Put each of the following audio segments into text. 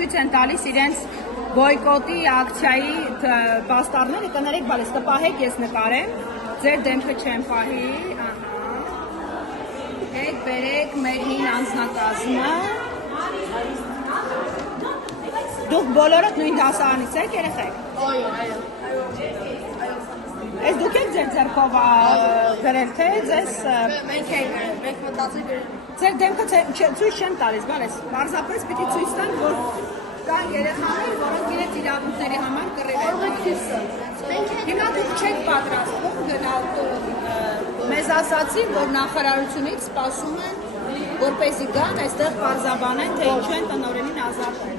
ցույց են տալիս իրենց բոյկոտի ակցիայի պաստառները, կներեք, բալես կպահեք, ես նկարեմ, ձեր դեմքը չեմ պահի, եք բերեք մեր հին անձնակազմը, դուք բոլորդ նույն դասարանից եք երեխեք։ Այս դուք եք ձեր ձեռքով գրել թե ձեզ Մենք մտածել գրել։ ձեր դեմքը ցույց չեմ տալիս, բալես, պարզապես պիտի ցույց տան, որ կան երեխաներ, որոնք իրենց իրավունքների համար կռիվ են։ Հիմա դուք չեք պատրաստվում գնալ մեզ ասացին, որ նախարարությունից սպասում են, որպեսզի գան այստեղ պարզաբանեն, թե ինչու են տնօրենին ազատել։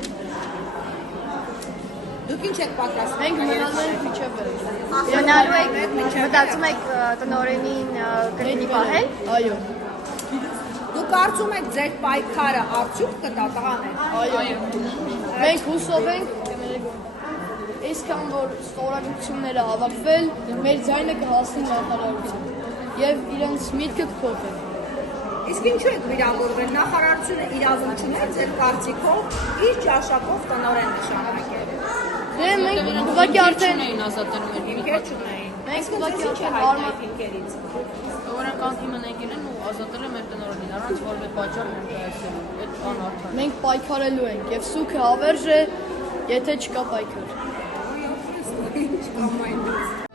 Դուք ինչ եք պատրաստվում։ Մենք մնալու ենք միջև Մնալու եք, մտածում եք տնօրենին գրենի պահել։ Այո։ Դուք կարծում եք ձեր պայքարը արդյունք կտա տղաներ։ Այո։ Մենք հուսով ենք, այսքան որ ստորագրությունները հավաքվել, մեր ձայնը կհասնի նախարարություն եւ իրենց միտքը կփոխվի։ Իսկ ինչու եք վիրավորվել, նախարարությունը իրավունք չուներ ձեր կարծիքով իր ճաշակով տնօրեն նշանակել։ Դե մենք ուղղակի արդեն ազատել մեր Ինքեր չունեին։ մենք ուղղակի արդեն հարմար ինքերից։ Օրենք անդիմն եկել ու ազատել է մեր տնօրենին առանց որևէ պատճառ ներկայացնելու։ Այդ անարդար։ մենք պայքարելու ենք եւ սուքը հավերժ է, եթե չկա պայքար։ Ինչ կամ այն։